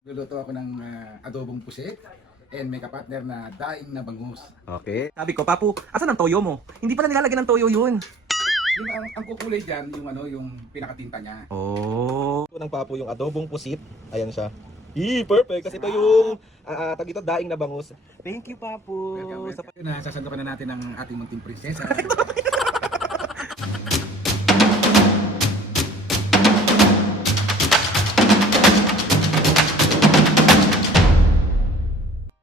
Luluto ako ng adobong pusit and may kapartner na daing na bangus. Okay. Sabi ko, Papu, asan ang toyo mo? Hindi pala nilalagyan ng toyo yun. Yung ang kukulay diyan, yung pinakatinta niya. Oh. Ito ng Papu yung adobong pusit. Ayan siya. Perfect. Kasi ito yung tag ito, daing na bangus. Thank you, Papu. Welcome. Sasandukan na natin ang ating munting prinsesa.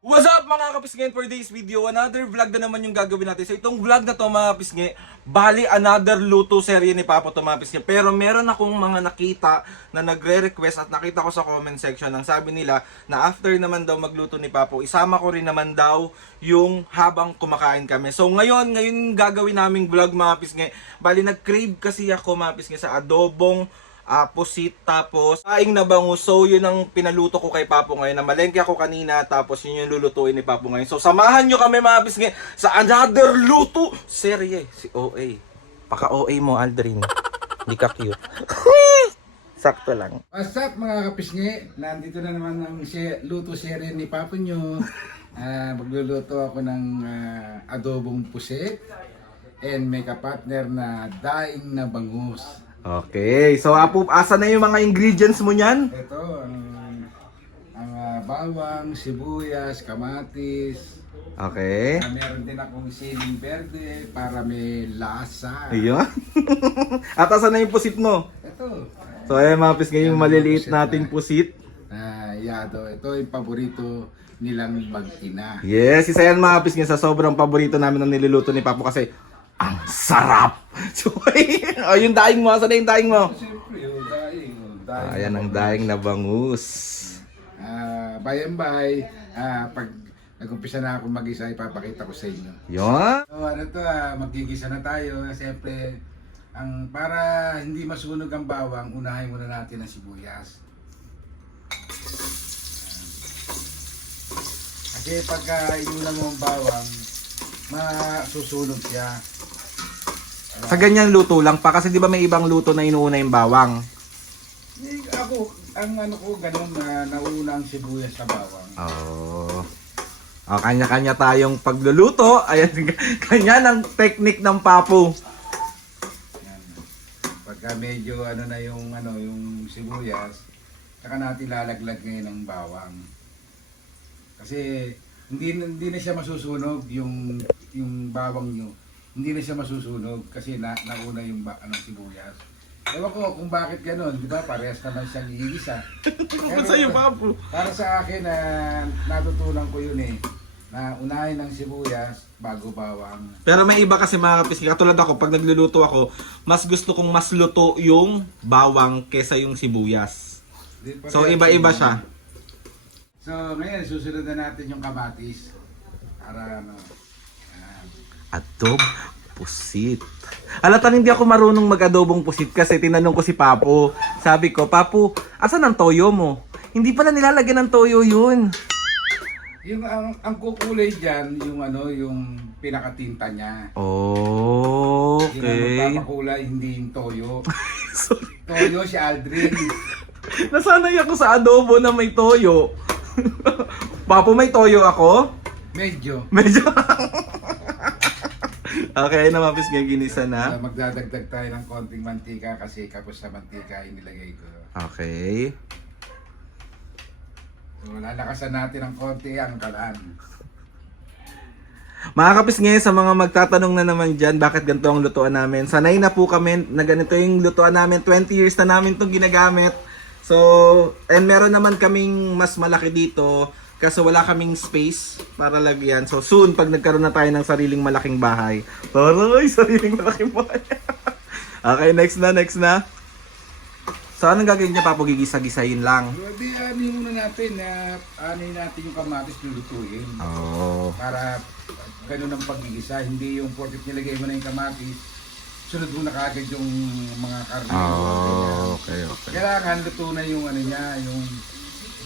What's up mga kapisngi? For this video, another vlog na naman yung gagawin natin. So itong vlog na to mga kapisngi, bali another luto serye ni Papa to mga kapisngi. Pero meron akong mga nakita na nagre-request at nakita ko sa comment section. Ang sabi nila na after naman daw magluto ni Papa, isama ko rin naman daw yung habang kumakain kami. So ngayon yung gagawin naming vlog mga kapisngi. Bali nag-crave kasi ako mga kapisngi sa adobong pusit, tapos daing na bangus. So yun ang pinaluto ko kay Papo ngayon. Namalengke ako kanina, tapos yun yung lulutuin ni Papo ngayon. So samahan nyo kami mga bisngi sa another luto serye. Si OA, paka OA mo Aldrin. Hindi ka cute. Sakto lang. What's up mga kapisngi? Nandito na naman ang luto serye ni Papa nyo. Magluluto ako ng adobong pusit and may kapartner na daing na bangus. Okay, so Apo, asa na yung mga ingredients mo niyan? Ito, ang bawang, sibuyas, kamatis. Okay. Meron din akong siling verde para may lasa. Ayun. At asa na yung pusit mo? Ito. So ayun mga pisngi, yung maliliit nating pusit. Yado. Ito yung paborito nilang mag-ina. Yes, isa yan mga pisngi sa sobrang paborito namin ng niluluto ni Papo kasi ang sarap! So, yung daing mo, saan na yung daing mo? Siyempre, yung daing. Ayan ang daing na bangus. By and by, pag nag-umpisa na ako mag-isa, ipapakita ko sa inyo. Yun. So ano to, magigisa na tayo. Siyempre, para hindi masunog ang bawang, unahin muna natin ang sibuyas. Kasi pagka inuna mo ang bawang, masusunog siya. Sa ganyan luto lang pa kasi di ba may ibang luto na inuuna yung bawang? Ako, ang ano ko, ganun na nauna ang sibuyas sa bawang. Oh. Oh, kanya-kanya tayong pagluluto. Ayan, kanya ng technique ng Papo. Yan. Pagka medyo yung sibuyas, saka natin lalaglag ngayon ng bawang. Kasi hindi na siya masusunog yung bawang nyo. Hindi na siya masusunog kasi nauna yung sibuyas. Ewan ko kung bakit gano'n, di ba? Parehas naman siyang iigisa. Sa'yo, Papo. Para sa akin, natutunan ko yun na unahin ng sibuyas bago bawang. Pero may iba kasi mga kapisngi, katulad ako, pag nagluluto ako, mas gusto kong mas luto yung bawang kesa yung sibuyas. So iba-iba siya. So ngayon, susunod na natin yung kamatis. Para Adob pusit. Alatan hindi ako marunong mag-adobong pusit kasi tinanong ko si Papo. Sabi ko, Papo, asan ang toyo mo? Hindi pala nilalagyan ng toyo yun. yung ang kukulay diyan, yung pinakatinta niya. Oh, Yung okay. magpapakulay, hindi yung toyo. Sorry. Toyo si Aldrin. Nasanay ako sa adobo na may toyo. Papo, may toyo ako? Medyo. Medyo. Okay, namapis nga ginisa na. Magdadagdag tayo ng konting mantika kasi kapos sa mantika inilagay ko. Okay. So lalakasan natin ng konti ang kalan. Mga kapis ngayon, sa mga magtatanong na naman dyan, bakit ganito ang lutuan namin? Sanay na po kami na ganito yung lutuan namin. 20 years na namin itong ginagamit. So, and meron naman kaming mas malaki dito. Kasi wala kaming space para lagyan. So soon, pag nagkaroon na tayo ng sariling malaking bahay. Taray, sariling malaking bahay. Okay, next na. So anong gagawin niya, Papo? Gigisa-gisayin lang. Di anin muna natin natin yung kamatis lulutuin. Oh. Para ganun ang paggigisa. Hindi yung porket nilagay mo na yung kamatis, sunod mo na kagad yung mga karne. Oh, okay. Kailangan luto na yung niya, yung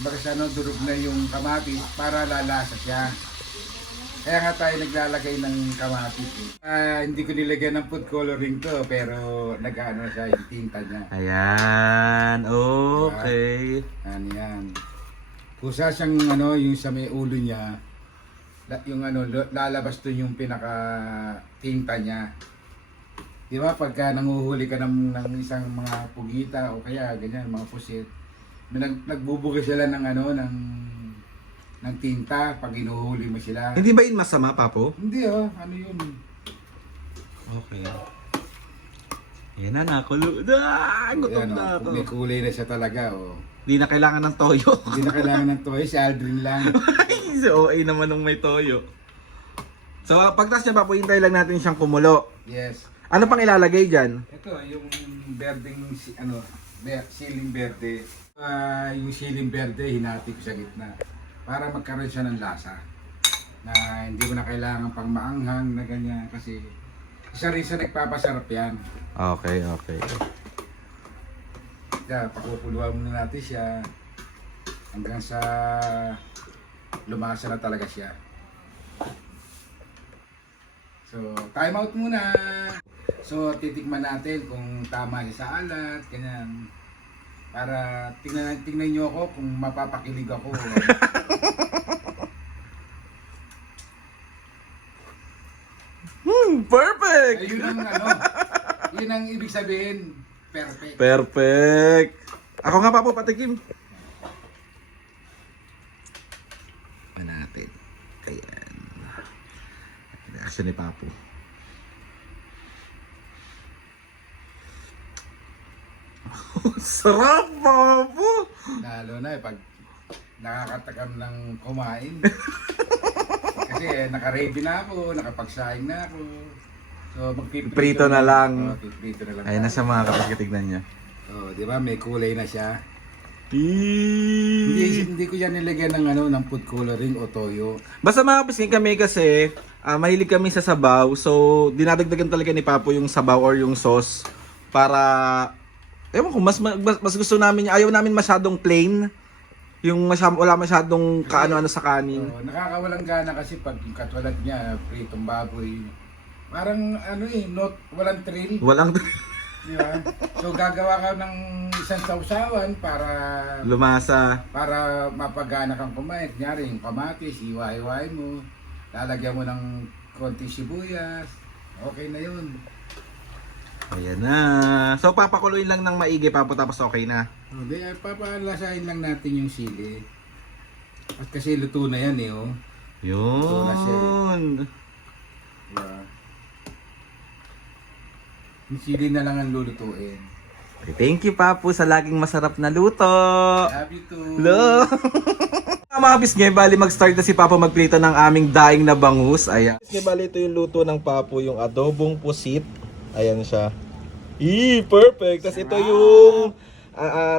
durog na yung kamatis para lalasa siya. Kaya nga tayo naglalagay ng kamatis. Hindi ko nilagyan ng food coloring to, pero nag-ano siya, yung tinta niya. Ayan, okay. Yan. kusa siyang ano, yung sa may ulo niya, yung ano, lalabas doon yung pinaka tinta niya. Di ba pagka nanguhuli ka ng isang mga pugita o kaya ganyan, mga pusit, nagbubuga sila ng ano, ng tinta pag inuhuli mo sila. Hindi ba yun masama, Papo? Hindi ano yun. Okay. Yan na, nakulo. Gutom Ayan, na ako. may kulay na siya talaga. Di na kailangan ng toyo. Hindi na kailangan ng toy, si Aldrin lang. Si OA naman nung may toyo. So, pagtas niya, Papo, hintay lang natin siyang kumulo. Yes. Ano pang ilalagay dyan? Ito, yung berdeng, siling berde. Yung siling berde, hinati ko sa gitna. Para magkaroon siya ng lasa. Na hindi mo na kailangan pang maanghang na ganyan. Kasi isa rin sa nagpapasarap yan. Okay, okay. Kaya pakukuluan muna natin siya. Hanggang sa lumasa na talaga siya. So, time out muna. So, titikman natin kung tama siya sa alat, ganyan. Para tingnan niyo ako kung mapapakilig ako. Perfect! Yun ang ano, yun ang ibig sabihin, perfect. Perfect! Ako nga, Papo, patikim. Ano natin? Ayan. Reaction ni Papo. Sarap, Papo! Lalo na pag nakakatakam ng kumain. Kasi naka-ready na ako, nakapagsaing na ako. So Prito na lang. Prito na lang. Ayan na siya, mga kapatid, tignan niya. Oh, di ba may kulay na siya. Hindi ko yan nilagyan ng ano, ng food coloring o toyo. Basta mga kapatid, kami kasi mahilig kami sa sabaw. So dinadagdagan talaga ni Papo yung sabaw or yung sauce para ewan ko, mas gusto namin, ayaw namin masyadong plain. Yung wala masyadong kaano-ano sa kanin. So, nakakawalang gana kasi pag yung katulad niya, pritong baboy. Parang ano walang thrill. Walang Di ba? So gagawa ka ng isang sausawan para mapagana kang kumain. Kunyari yung kamatis, iwa-iwain mo. Lalagyan mo ng konting sibuyas. Okay na yun. Ayan na. So papakuloyin lang ng maigi, Papo, tapos okay na. Hindi, papalasahin lang natin yung sili. At kasi luto na yan oh. Luto na siya Yun. Diba? Yung sili na lang ang lulutuin. Okay, thank you, Papo, sa laging masarap na luto. Love you too. Hello! Mga pisngi, bali mag-start na si Papo magprito ng aming daing na bangus. Ayan. Pisngi, bali ito yung luto ng Papo, yung adobong pusit. Ayan siya. Perfect! Tapos ito yung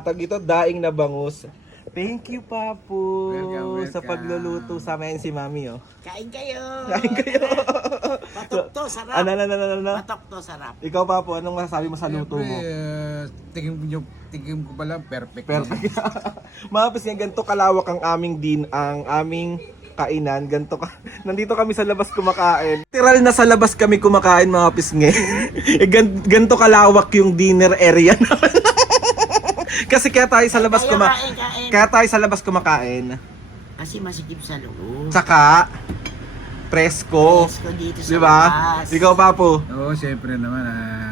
tag ito, daing na bangus. Thank you, Papo, Welcome. sa pagluluto sa amin si Mami, oh. Kain kayo! Kain kayo! Patok to, sarap! Ano? Patok to, sarap! Ikaw, Papo, anong masasabi mo sa luto mo? Tingin ko pa lang perfect. Perfect. Mga pisngi, ganito kalawak ang aming kainan. Nandito kami sa labas kumakain. Literal na sa labas kami kumakain, mga pisngi. Ganito kalawak yung dinner area namin. Kasi kaya tayo sa labas Kain. Kaya tayo sa labas kumakain. Kasi masikip sa loob. Tsaka presko. Presko dito sa Di ba? labas. Ikaw, Papo. Oo, siyempre naman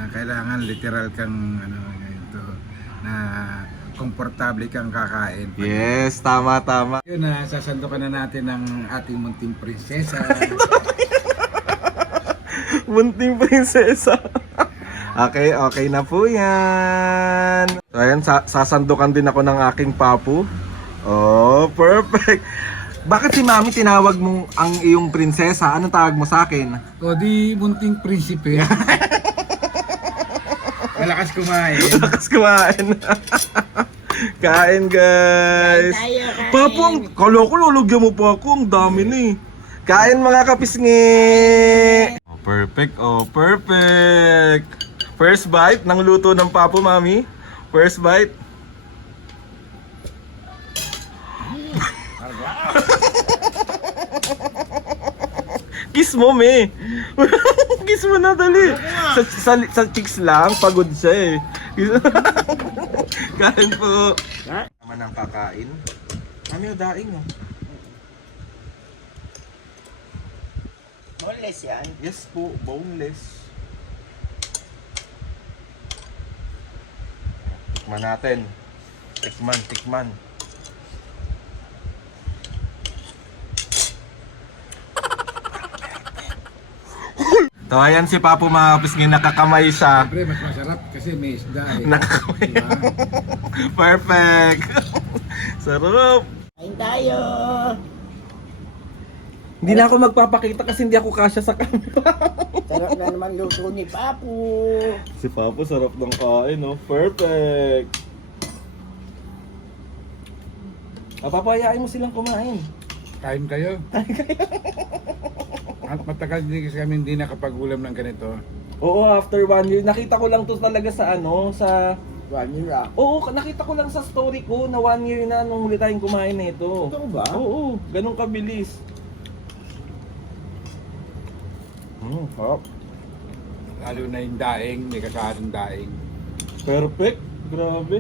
kailangan literal kang ganito na komportable kang kakain. Yes, tama. Yun na, sasandukan na natin ng ating munting prinsesa. Munting prinsesa. Okay na po yan. So ayan, sasandukan din ako ng aking Papo. Oh, perfect. Bakit si Mami tinawag mong ang iyong prinsesa? Anong tawag mo sa akin? O di munting prinsipe. Malakas kumain. Lakas kumain. Kain, guys. Kain tayo, kain. Papo, kala ko lulugyan mo pa ako. Ang dami na eh. Kain, mga kapisngi. Perfect. First bite ng luto ng Papo, Mami. First bite. Kiss mo, me. Kiss mo na, dali. Sa chicks lang, pagod siya eh. Kain po. Tama ng kakain. Dami o daing oh. Boneless yan. Yes po, boneless. Tikman natin. Tikman. So ayan si Papo mga kapisngin, nakakamay siya. Siyempre, mas masarap kasi may isda eh. Nakakamay. Diba? Perfect. Sarap. Kain tayo. Hindi na ako magpapakita kasi hindi ako kasya sa camera. Sarap na naman luto ni Papu. Si Papo sarap ng kain, no? Perfect. Papayain mo silang kumain. Kain kayo. At matagal din kasi kami hindi nakapag-ulam ng ganito. Oo, after 1 year. Nakita ko lang to talaga sa ano, sa... Vanilla. Oo, nakita ko lang sa story ko na 1 year na nung huli tayong kumain na ito. Ito ba? Oo, ganun kabilis. Harap. Lalo na yung daing, may kasamang daing. Perfect. Grabe.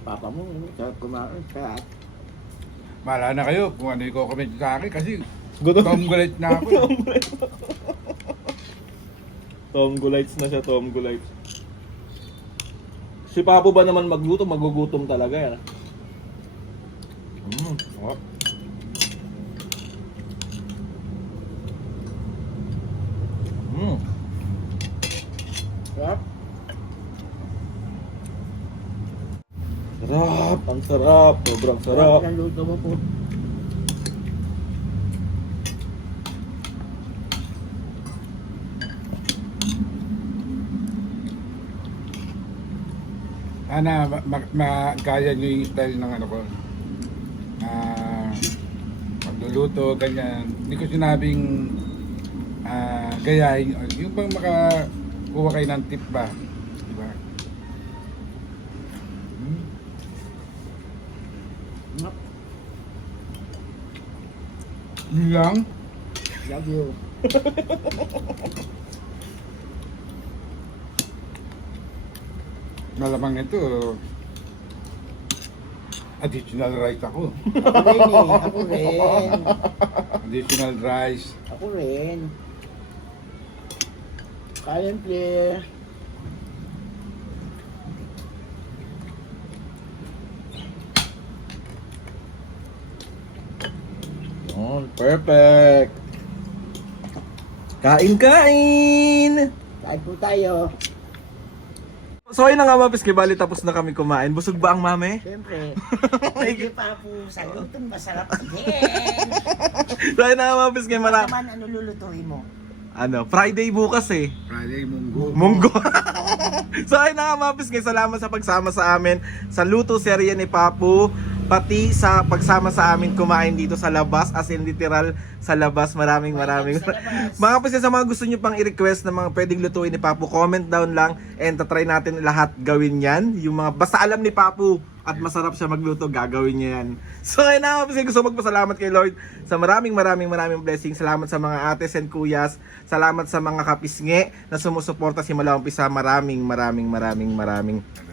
Papa mo, sarap kumain. Sarap. Mahala na kayo kung ano yung comment sa akin kasi Gutom. tomgulit na ako. Tomgulites na siya, Tomgulites. Si Papo ba naman magluto, magugutom talaga yan. Sarap. Sarap. Sarap, ang sarap, sobrang sarap. Sarap ng luto mo po. Sana magkaya nyo yung style ng ano ko. Pagluluto, ganyan. Hindi ko sinabing gayahin. Yung pang makakuha kayo ng tip ba? Diba? Yun lang. Love you. Malamang ito. Additional rice ako. Ako rin eh. Ako rin. Additional rice. Ako rin. Kain, Claire. Perfect. Kain! Kain po tayo. So ayun na nga mga piski, bali tapos na kami kumain. Busog ba ang mami? Siyempre. Thank you, Papu. Sa luto, masarap din. So ayun na nga mga piski, Naman, ano lulutuin mo? Friday bukas eh. Friday, munggo. Munggo. So ayun na nga mga piski, salamat sa pagsama sa amin sa luto serye ni Papu. Pati sa pagsama sa amin kumain dito sa labas, as in literal sa labas. Maraming Sa labas. mga piski, sa mga gusto nyo pang i-request na mga pwedeng lutuin ni Papu, comment down lang and tatry natin lahat gawin yan. Yung mga basta alam ni Papu at masarap siya magluto, gagawin niya yan. So ayun na mga piski, gusto magpasalamat kay Lord sa maraming blessings. Salamat sa mga ates and kuyas. Salamat sa mga kapisngi na sumusuporta si Mula Umpisa. Maraming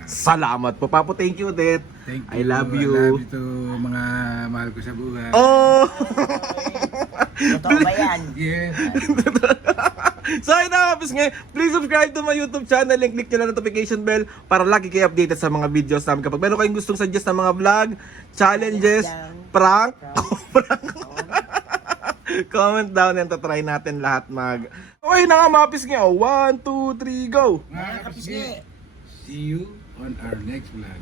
salamat po. Papu, thank you ulit. Thank I you. love you. I love you to mga mahal ko sa buhay. Oh! Totoo ba yan? Yeah. So ayun na mga pisngi, please subscribe to my YouTube channel and click nyo lang notification bell para lagi kayo updated sa mga videos namin. Kapag meron kayong gustong suggest na mga vlog, challenges, prank, comment down and tatry natin lahat mag... Okay na nga mga pisngi, 1, 2, 3, go! Mga kapisngi, see you on our next vlog.